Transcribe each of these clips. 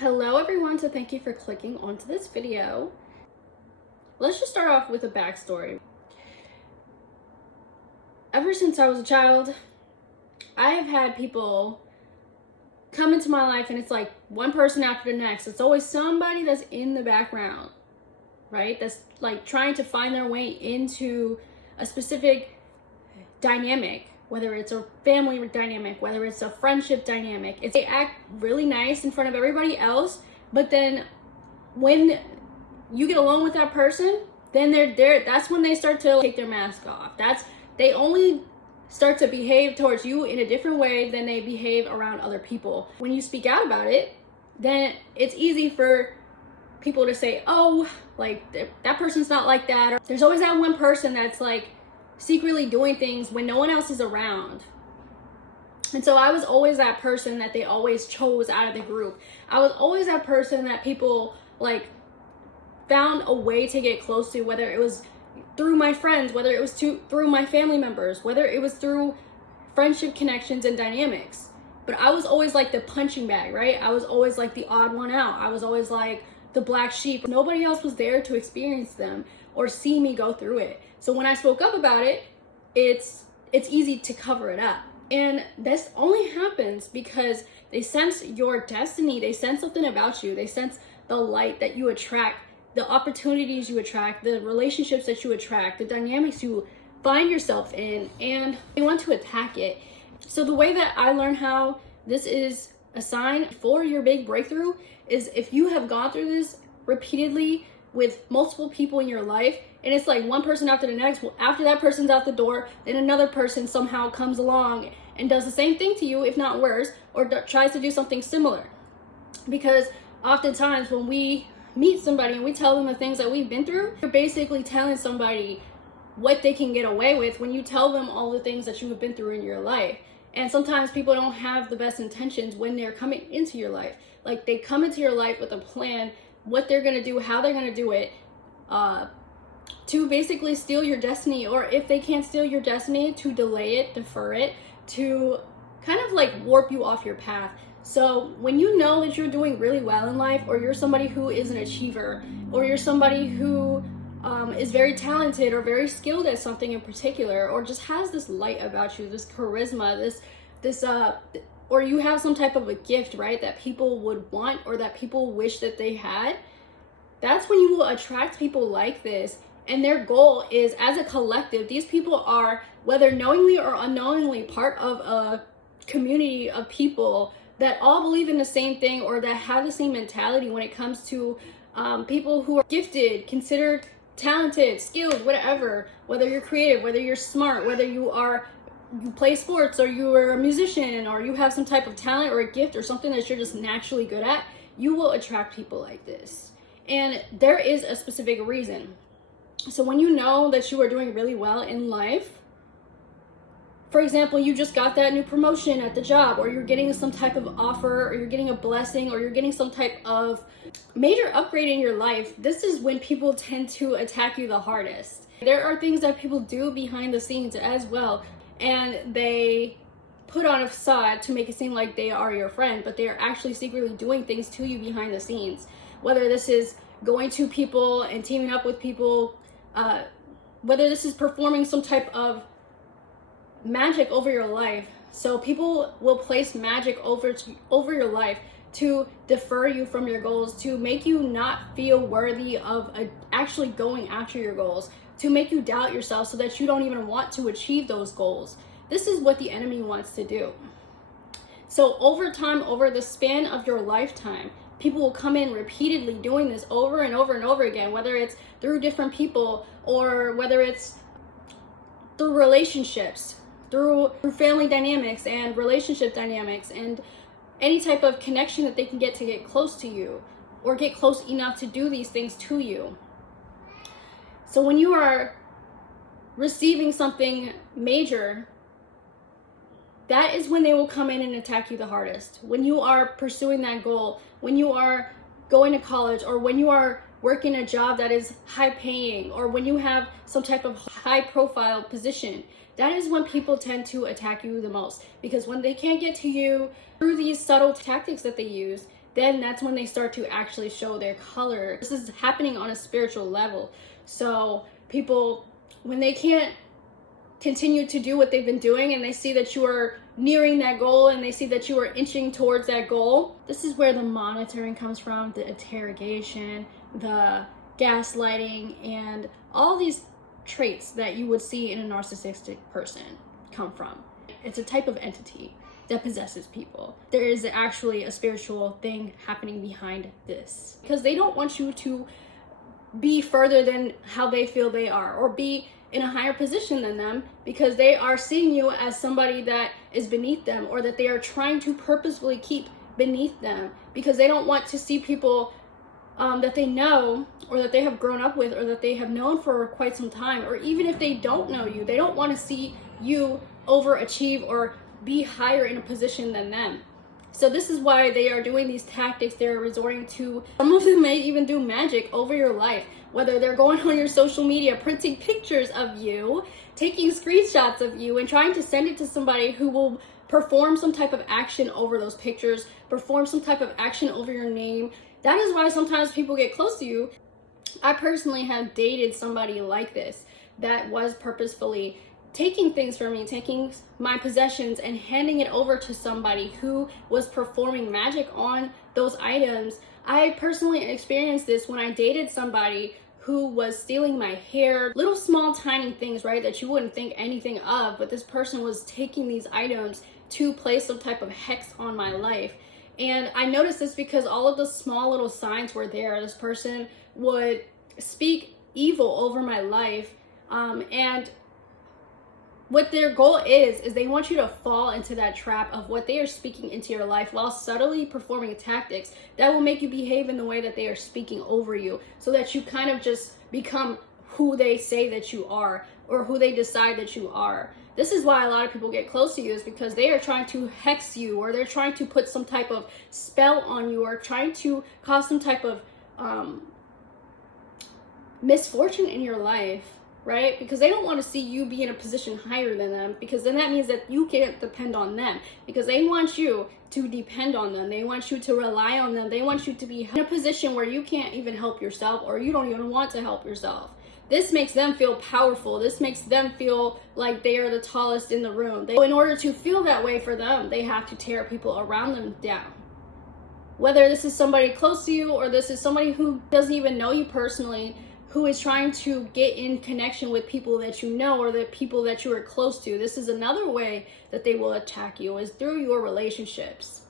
Hello everyone, so thank you for clicking onto this video. Let's just start off with a backstory. Ever since I was a child, I have had people come into my life and it's like one person after the next. It's always somebody that's in the background, right? That's like trying to find their way into a specific dynamic, whether it's a family dynamic, whether it's a friendship dynamic. They act really nice in front of everybody else, but then when you get along with that person, then that's when they start to take their mask off. They only start to behave towards you in a different way than they behave around other people. When you speak out about it, then it's easy for people to say, oh, like that person's not like that. Or there's always that one person that's like secretly doing things when no one else is around. And so I was always that person that they always chose out of the group. I was always that person that people like found a way to get close to, whether it was through my friends, whether it was through my family members, whether it was through friendship connections and dynamics. But I was always like the punching bag, right? I was always like the odd one out. I was always like the black sheep. Nobody else was there to experience them or see me go through it. So when I spoke up about it, it's easy to cover it up. And this only happens because they sense your destiny. They sense something about you. They sense the light that you attract, the opportunities you attract, the relationships that you attract, the dynamics you find yourself in, and they want to attack it. So the way that I learned how this is a sign for your big breakthrough is if you have gone through this repeatedly with multiple people in your life, and it's like one person after the next. Well, after that person's out the door, then another person somehow comes along and does the same thing to you, if not worse, or tries to do something similar. Because oftentimes when we meet somebody and we tell them the things that we've been through, you're basically telling somebody what they can get away with when you tell them all the things that you have been through in your life. And sometimes people don't have the best intentions when they're coming into your life. Like they come into your life with a plan, what they're gonna do, how they're gonna do it, to basically steal your destiny, or if they can't steal your destiny, to delay it, defer it, to kind of like warp you off your path. So when you know that you're doing really well in life, or you're somebody who is an achiever, or you're somebody who is very talented or very skilled at something in particular, or just has this light about you, this charisma, or you have some type of a gift, right, that people would want or that people wish that they had, that's when you will attract people like this. And their goal is, as a collective, these people are, whether knowingly or unknowingly, part of a community of people that all believe in the same thing, or that have the same mentality when it comes to people who are gifted, considered talented, skilled, whatever, whether you're creative, whether you're smart, whether you play sports, or you are a musician, or you have some type of talent or a gift or something that you're just naturally good at, you will attract people like this. And there is a specific reason. So when you know that you are doing really well in life, for example, you just got that new promotion at the job, or you're getting some type of offer, or you're getting a blessing, or you're getting some type of major upgrade in your life, this is when people tend to attack you the hardest. There are things that people do behind the scenes as well, and they put on a facade to make it seem like they are your friend, but they are actually secretly doing things to you behind the scenes. Whether this is going to people and teaming up with people, whether this is performing some type of magic over your life. So people will place magic over your life to defer you from your goals, to make you not feel worthy of actually going after your goals, to make you doubt yourself so that you don't even want to achieve those goals. This is what the enemy wants to do. So over time, over the span of your lifetime, people will come in repeatedly doing this over and over and over again, whether it's through different people, or whether it's through relationships, through family dynamics and relationship dynamics, and any type of connection that they can get to get close to you, or get close enough to do these things to you. So when you are receiving something major, that is when they will come in and attack you the hardest. When you are pursuing that goal, when you are going to college, or when you are working a job that is high paying, or when you have some type of high profile position, that is when people tend to attack you the most. Because when they can't get to you through these subtle tactics that they use, then that's when they start to actually show their color. This is happening on a spiritual level. So people, when they can't continue to do what they've been doing and they see that you are nearing that goal and they see that you are inching towards that goal, this is where the monitoring comes from, the interrogation, the gaslighting, and all these traits that you would see in a narcissistic person come from. It's a type of entity that possesses people. There is actually a spiritual thing happening behind this, because they don't want you to be further than how they feel they are, or be in a higher position than them, because they are seeing you as somebody that is beneath them, or that they are trying to purposefully keep beneath them, because they don't want to see people that they know, or that they have grown up with, or that they have known for quite some time, or even if they don't know you, they don't want to see you overachieve or be higher in a position than them. So this is why they are doing these tactics. They're resorting to, some of them may even do magic over your life, whether they're going on your social media, printing pictures of you, taking screenshots of you, and trying to send it to somebody who will perform some type of action over those pictures, perform some type of action over your name. That is why sometimes people get close to you. I personally have dated somebody like this, that was purposefully taking things from me, taking my possessions and handing it over to somebody who was performing magic on those items. I personally experienced this when I dated somebody who was stealing my hair, little small tiny things, right, that you wouldn't think anything of, but this person was taking these items to place some type of hex on my life. And I noticed this because all of the small little signs were there. This person would speak evil over my life, and what their goal is they want you to fall into that trap of what they are speaking into your life, while subtly performing tactics that will make you behave in the way that they are speaking over you, so that you kind of just become who they say that you are, or who they decide that you are. This is why a lot of people get close to you, is because they are trying to hex you, or they're trying to put some type of spell on you, or trying to cause some type of misfortune in your life, right? Because they don't want to see you be in a position higher than them, because then that means that you can't depend on them, because they want you to depend on them. They want you to rely on them. They want you to be in a position where you can't even help yourself, or you don't even want to help yourself. This makes them feel powerful. This makes them feel like they are the tallest in the room. In order to feel that way for them, they have to tear people around them down. Whether this is somebody close to you, or this is somebody who doesn't even know you personally, who is trying to get in connection with people that you know, or the people that you are close to. This is another way that they will attack you, is through your relationships.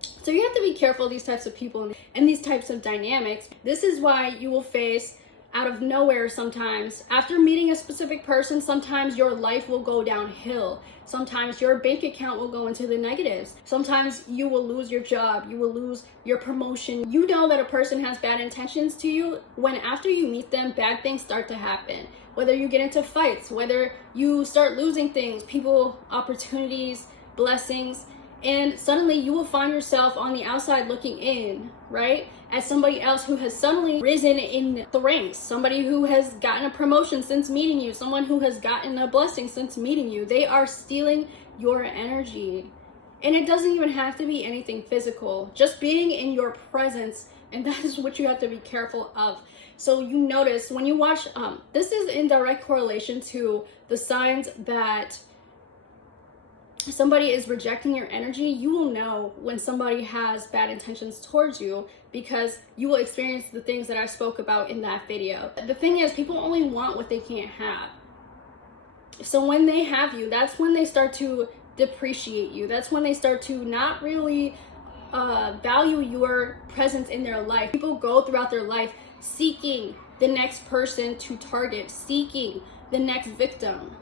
So you have to be careful of these types of people and these types of dynamics. This is why you will face, out of nowhere sometimes, after meeting a specific person, sometimes your life will go downhill. Sometimes your bank account will go into the negatives. Sometimes you will lose your job. You will lose your promotion. You know that a person has bad intentions to you when, after you meet them, bad things start to happen. Whether you get into fights, whether you start losing things, people, opportunities, blessings, and suddenly you will find yourself on the outside looking in, right? As somebody else who has suddenly risen in the ranks, somebody who has gotten a promotion since meeting you, someone who has gotten a blessing since meeting you. They are stealing your energy. And it doesn't even have to be anything physical, just being in your presence. And that is what you have to be careful of. So you notice when you watch, this is in direct correlation to the signs that somebody is rejecting your energy. You will know when somebody has bad intentions towards you, because you will experience the things that I spoke about in that video. The thing is, people only want what they can't have. So when they have you, that's when they start to depreciate you. That's when they start to not really value your presence in their life. People go throughout their life seeking the next person to target, seeking the next victim.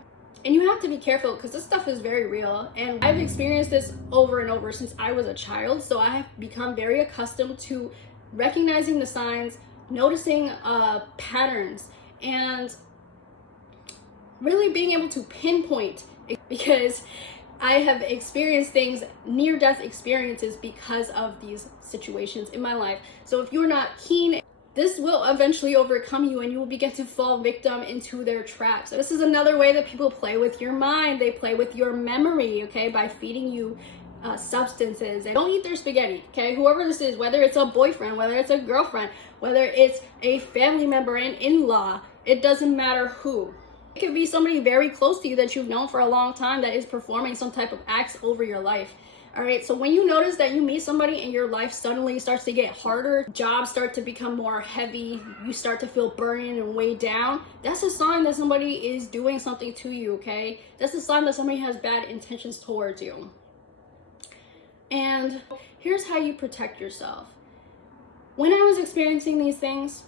And you have to be careful, because this stuff is very real. And I've experienced this over and over since I was a child. So I have become very accustomed to recognizing the signs, noticing patterns, and really being able to pinpoint, because I have experienced things, near-death experiences, because of these situations in my life. So if you're not keen, this will eventually overcome you, and you will begin to fall victim into their traps. This is another way that people play with your mind. They play with your memory, okay, by feeding you substances, and don't eat their spaghetti, okay? Whoever this is, whether it's a boyfriend, whether it's a girlfriend, whether it's a family member, an in-law, it doesn't matter who. It could be somebody very close to you that you've known for a long time that is performing some type of acts over your life. All right, so when you notice that you meet somebody and your life suddenly starts to get harder, jobs start to become more heavy, you start to feel burdened and weighed down, that's a sign that somebody is doing something to you, okay? That's a sign that somebody has bad intentions towards you. And here's how you protect yourself. When I was experiencing these things,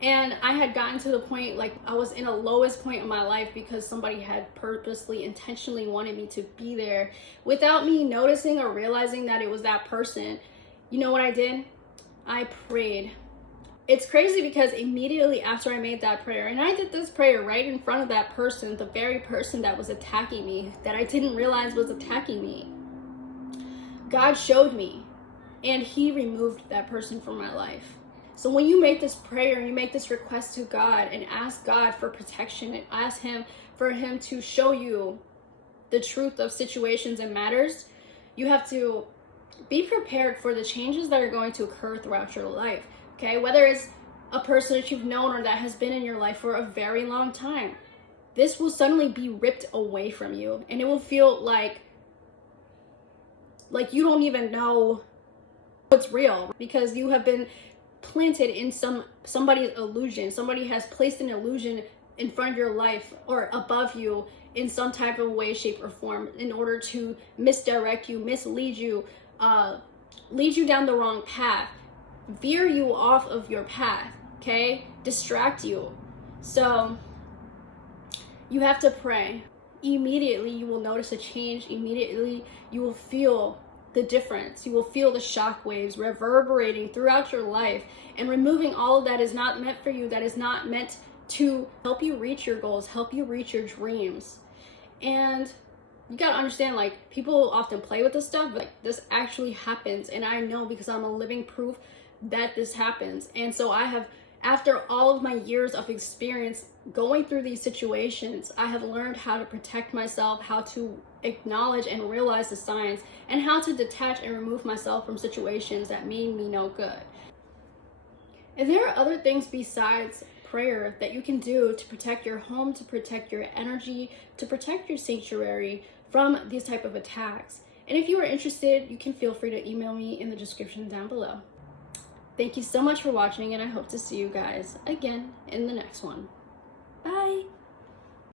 and I had gotten to the point, like I was in a lowest point in my life because somebody had purposely, intentionally wanted me to be there without me noticing or realizing that it was that person. You know what I did? I prayed. It's crazy because immediately after I made that prayer, and I did this prayer right in front of that person, the very person that was attacking me, that I didn't realize was attacking me, God showed me, and he removed that person from my life. So when you make this prayer, you make this request to God and ask God for protection and ask him for him to show you the truth of situations and matters, you have to be prepared for the changes that are going to occur throughout your life, okay? Whether it's a person that you've known or that has been in your life for a very long time, this will suddenly be ripped away from you, and it will feel like you don't even know what's real because you have been planted in somebody's illusion. Somebody has placed an illusion in front of your life or above you in some type of way, shape, or form in order to misdirect you, mislead you, lead you down the wrong path, veer you off of your path, okay? Distract you. So you have to pray. Immediately you will notice a change. Immediately you will feel the difference. You will feel the shock waves reverberating throughout your life and removing all that is not meant for you, that is not meant to help you reach your goals, help you reach your dreams. And you gotta understand, like, people often play with this stuff, but this actually happens, and I know because I'm a living proof that this happens. And so I have, after all of my years of experience going through these situations, I have learned how to protect myself, how to acknowledge and realize the signs, and how to detach and remove myself from situations that mean me no good. And there are other things besides prayer that you can do to protect your home, to protect your energy, to protect your sanctuary from these type of attacks. And if you are interested, you can feel free to email me in the description down below. Thank you so much for watching, and I hope to see you guys again in the next one. Bye!